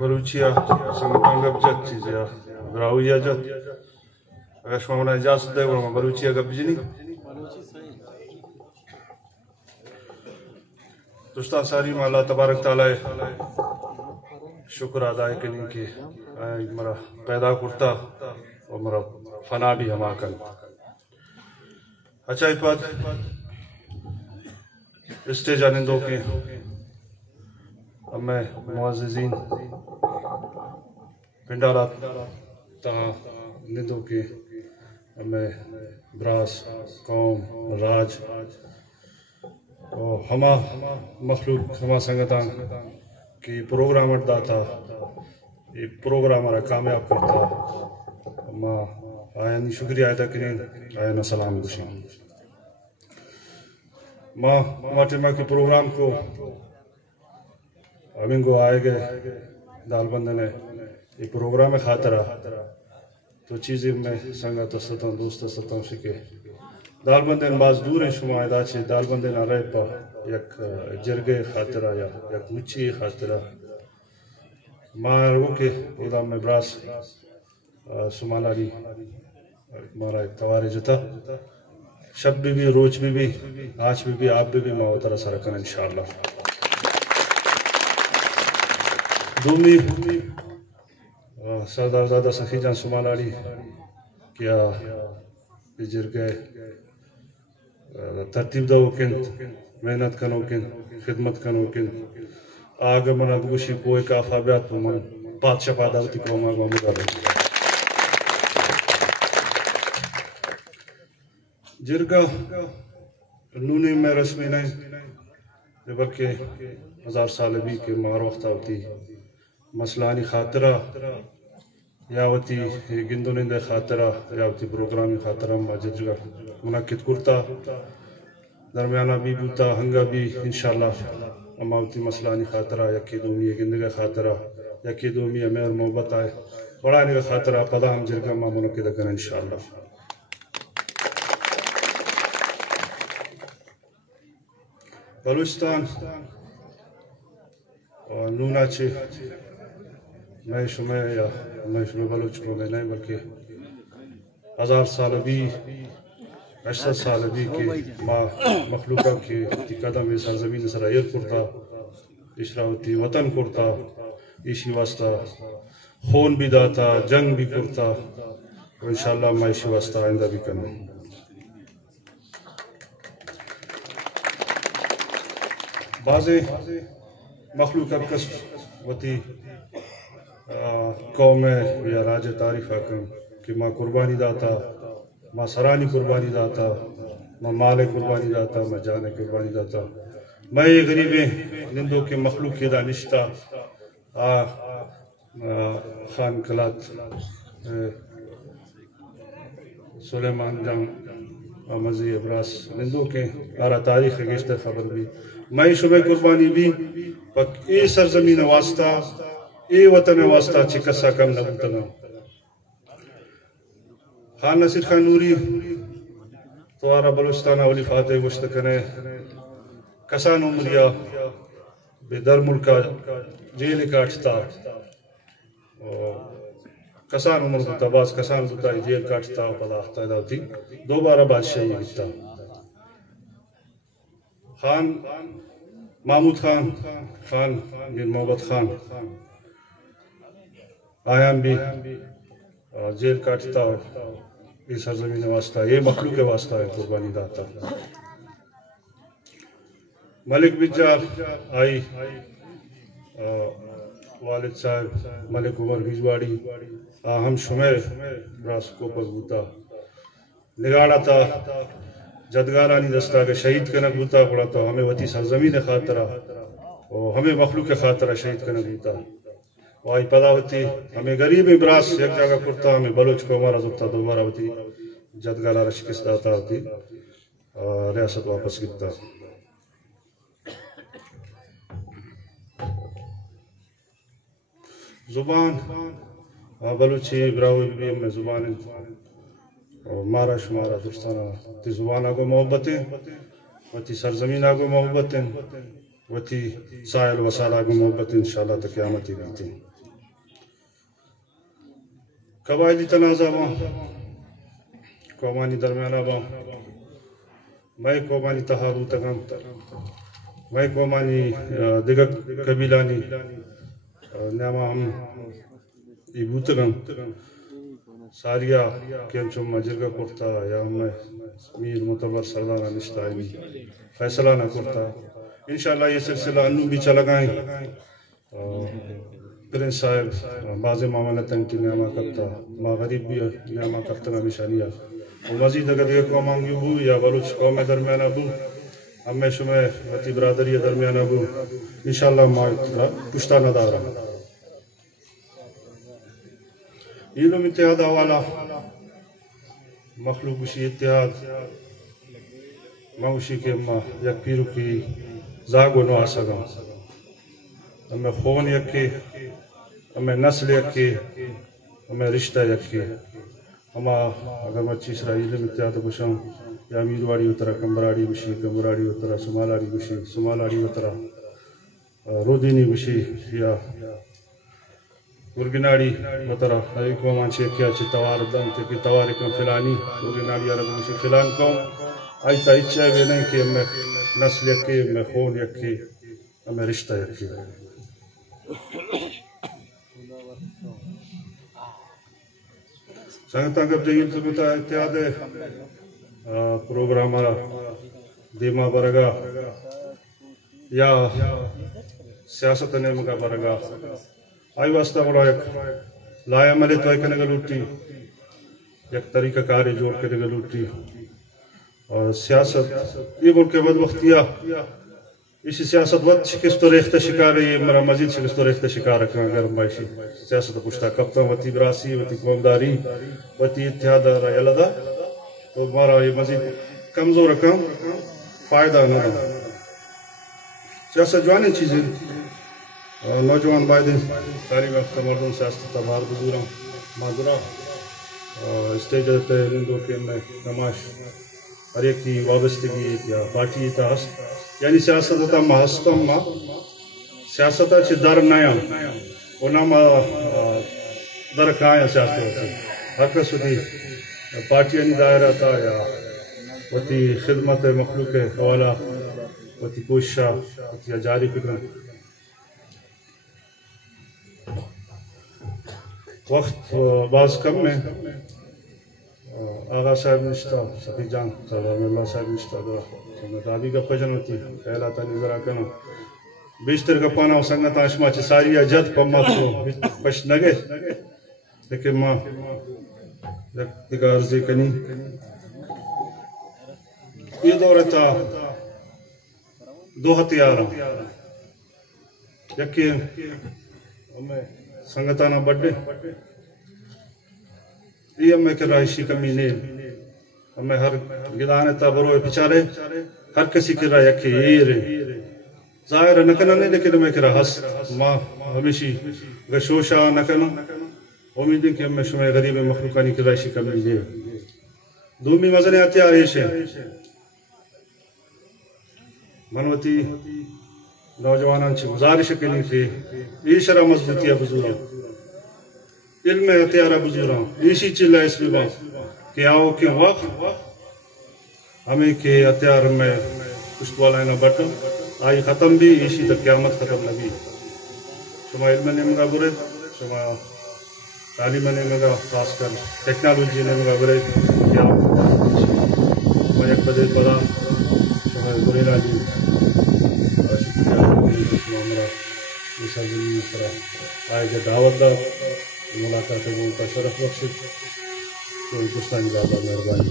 بلوچیا سنگتان گبجت چیزیا براویا جت اگر شما منا اجازت دے وہ بلوچیا گبجنی دوستان ساری میں اللہ تبارک تعالی شکر ادا کریں کہ مرا پیدا کرتا اور مرا فنا بھی ہما کن اچھا پت اسٹیج آنندوں کے ہمیں معززین پنڈالات تا نندوں کے ہمیں براس قوم راج اور ہما مخلوق ہما سنگتان کی پروگرام داتا یہ پروگرام ہمارا کامیاب کرتا ہما آئین شکریہ ادا کریں آئین سلام دشان ماں ٹیمہ کے پروگرام کو ہمیں کو آئے گئے دال بندنے یہ پروگرام خاطرہ تو چیزیں میں سنگا تستان دوست تستان شکے دال بندن باز دور ہیں شما ادا چھے دال بندن آ رہے پا یک جرگے خاطرہ یا یک مچی خاطرہ ماں رگو کے ادا میں براس سمانا لی مارا ایک توارے جتا شب بھی روچ بھی آج بھی آپ بھی ماں اترا سرکن انشاءاللہ دومی سردار زادہ سخی جان سمانا لی کیا جرگے ترتیب دو کن محنت کنو کن خدمت کنو کن آگا منا بگوشی کوئی کافا بیات پو من پادشاہ پاداوتی کو ہم آگا مدار جرگا نونی میں رسمی نہیں بلکہ 1000 سال بھی کے مار وقت ہوتی مسلانی خاطرہ یا ہوتی گندونندے خاطرہ یا ہوتی پروگرامی خاطرہ جرگا منعقد کرتا درمیانہ بھی بوتا ہنگا بھی انشاءاللہ اماوتی مسلانی خاطرہ یکی دومی گندگا خاطرہ یکی دومی امیر محبت آئے بڑھانے کا خاطرہ پدا ہم جرگا ما منعقد کریں انشاءاللہ بلوچستان اور نونا چھے میں شمع یا میں شمع بلوچ کو میں نہیں بلکہ 1000 سال بھی 80 سال بھی کہ ماں مخلوقہ کی قدم سرزمین سرائیر کرتا اشراوتی وطن کرتا ایشی واسطہ خون بھی داتا جنگ بھی کرتا اور انشاءاللہ میں ایشی واسطہ آئندہ بھی کرنا بعضے مخلوق اب کس وطی قوم یا راج تعریف آکم کہ ماں قربانی داتا ماں سرانی قربانی داتا ماں مال قربانی داتا ماں جان قربانی داتا میں یہ غریبیں نندوں کے مخلوق کی دانشتہ خان کلات سلیمان جان مزی ابراس نندوں کے آرہ تاریخ گشتر خبر بھی میں شبہ قربانی بھی پک اے سرزمین واسطہ اے وطن واسطہ چکسا کم نبوتنا خان نصیر خان نوری توارا بلوچستانہ ولی فاتح گشتکنے کسان عمریا بے در ملکا جیل کاٹتا کسان عمر ہوتا باز کسان ہوتا جیل کاٹتا پدا اختیدہ ہوتی دوبارہ بادشاہی گتا خان محمود خان خان بن محبت خان آیان بھی جیل کاٹتا یہ سرزمین واسطہ یہ مخلوق واسطہ ہے قربانی داتا ملک بجار آئی والد صاحب ملک عمر بجواڑی ہم شمیر براس کو پگوتا نگاڑا تا جدگارانی دستا کہ شہید کنک ہوتا پڑا تو ہمیں وطی سرزمین خاطرہ اور ہمیں مخلوق خاطرہ شہید کنک ہوتا وائی پدا ہوتی ہمیں غریب براس ایک جگہ کرتا ہمیں بلوچ کو ہمارا زبتا دوبارہ ہوتی جدگارہ رشکست داتا ہوتی ریاست واپس گتا زبان بلوچی براوی بھی ہمیں زبان مارا شمارا دوستانا تی زبان آگو محبتیں وتی سرزمین آگو محبتیں وتی سائل وسائل آگو محبتیں انشاءاللہ تا قیامتی بیتیں قبائلی تنازع با قومانی درمیانہ با میں قومانی تحارو تگم میں قومانی دیگر قبیلانی نعمہ ہم ایبو تگم ساریا کینچو مجرگا کرتا یا ہم میر متبر سردانہ نشتائی فیصلہ نہ کرتا انشاءاللہ یہ سلسلہ انو بھی چلا گائیں پرنس صاحب بعض معاملتاً کی نعمہ کرتا ما غریب بھی نعمہ کرتا نشانیہ و مزید اگر یہ قوم آنگی بو یا بلوچ قوم درمیانہ بو ہمیں شمع وطی برادری درمیانہ بو انشاءاللہ ما پشتا ندارا علم اتحاد حوالہ مخلوق بشی اتحاد ماوشی کے ما یک پیرو کی زاگو نو آسگا ہمیں خون یکی ہمیں نسل یکی ہمیں رشتہ یکی ہما اگر میں چیز رہا علم اتحاد بشاں یا میرواری اترا کمبراڑی بشی کمبراڑی اترا سمالاڑی بشی سمالاڑی اترا رودینی بشی یا گرگناڑی اترا ایک قومان چی کیا چی توار دم تکی توار کم فلانی گرگناڑی عرب بشی فلان قوم آئیتا اچھا بھی نہیں کہ ہمیں نسل یکی ہمیں خون یکی ہمیں رشتہ یکی سنگتا کب جہیل تو بتا اتحاد پروگرام دیما برگا یا سیاست نیم کا برگا آئی واسطہ بڑا ایک لائے عملی تو ایک نگل اٹھی ایک طریقہ کاری جوڑ کے نگل اٹھی اور سیاست یہ ملک بد وقتیہ اسی سیاست وقت شکست و ریختہ شکار ہے یہ مرا مزید شکست و ریختہ شکار رکھنا اگر بائشی سیاست پوچھتا کبتا وطی براسی وطی قومداری وطی اتحاد رائلہ تو ہمارا یہ مزید کمزور رکھم فائدہ نہ سیاست جوانے چیزیں نوجوان بائدیں تعلیم یافتہ مردوں سیاست تبار بزوروں معذرہ اسٹیج پہ نندوں کے میں نمائش ہر ایک کی وابستگی یا پارٹی اتحاس یعنی سیاست تا محستم ما سیاست چی در نیام اونام در کھایا سیاست ہوتی ہر کس ہوتی پارٹی یعنی دائرہ تا یا ہوتی خدمت مخلوق حوالہ ہوتی کوششہ ہوتی جاری فکرن وقت بعض کم میں آغا صاحب نشتا سفی جان سردار اللہ صاحب نشتا دادی گپا جن ہوتی پہلا تانی ذرا کنا بیشتر گپانا ہو سنگتا اشما چی ساری جد پما تو پش نگے لیکن ماں دیکھ عرضی کنی یہ دور تا دو ہتھیارا یکی ہمیں سنگتانا بڑھے یہ ہمیں کہ رائشی کمی نہیں ہمیں ہر گدانے تا بروئے پچارے ہر کسی کی رائے یکی یہ ظاہر نکنا نہیں لیکن ہمیں کہ رہا حس ماں ہمیشی گشوشا نکنا امید ہے کہ ہمیں شمع غریب مخلوقانی کی رائشی کمی نہیں دومی مزنے آتی آریش ہیں منوتی نوجوانان چی گزارش کنی تھی ایشرہ مضبوطیہ بزورا علم احتیارہ بزورا ایشی چلہ اس بھی کہ آؤ کے وقت ہمیں کہ احتیار میں کشت والا نہ بٹا آئی ختم بھی ایشی تک قیامت ختم نبی شما علم نمگا برے شما تعلیم نمگا خاص کر ٹیکنالوجی نمگا برے شما یک بدے پدا شما برے راجی شما مرا عیسیٰ بن مصرہ آئے جا دعوت دا ملاقات کا شرف بخشد کوئی گستانی بابا مہربانی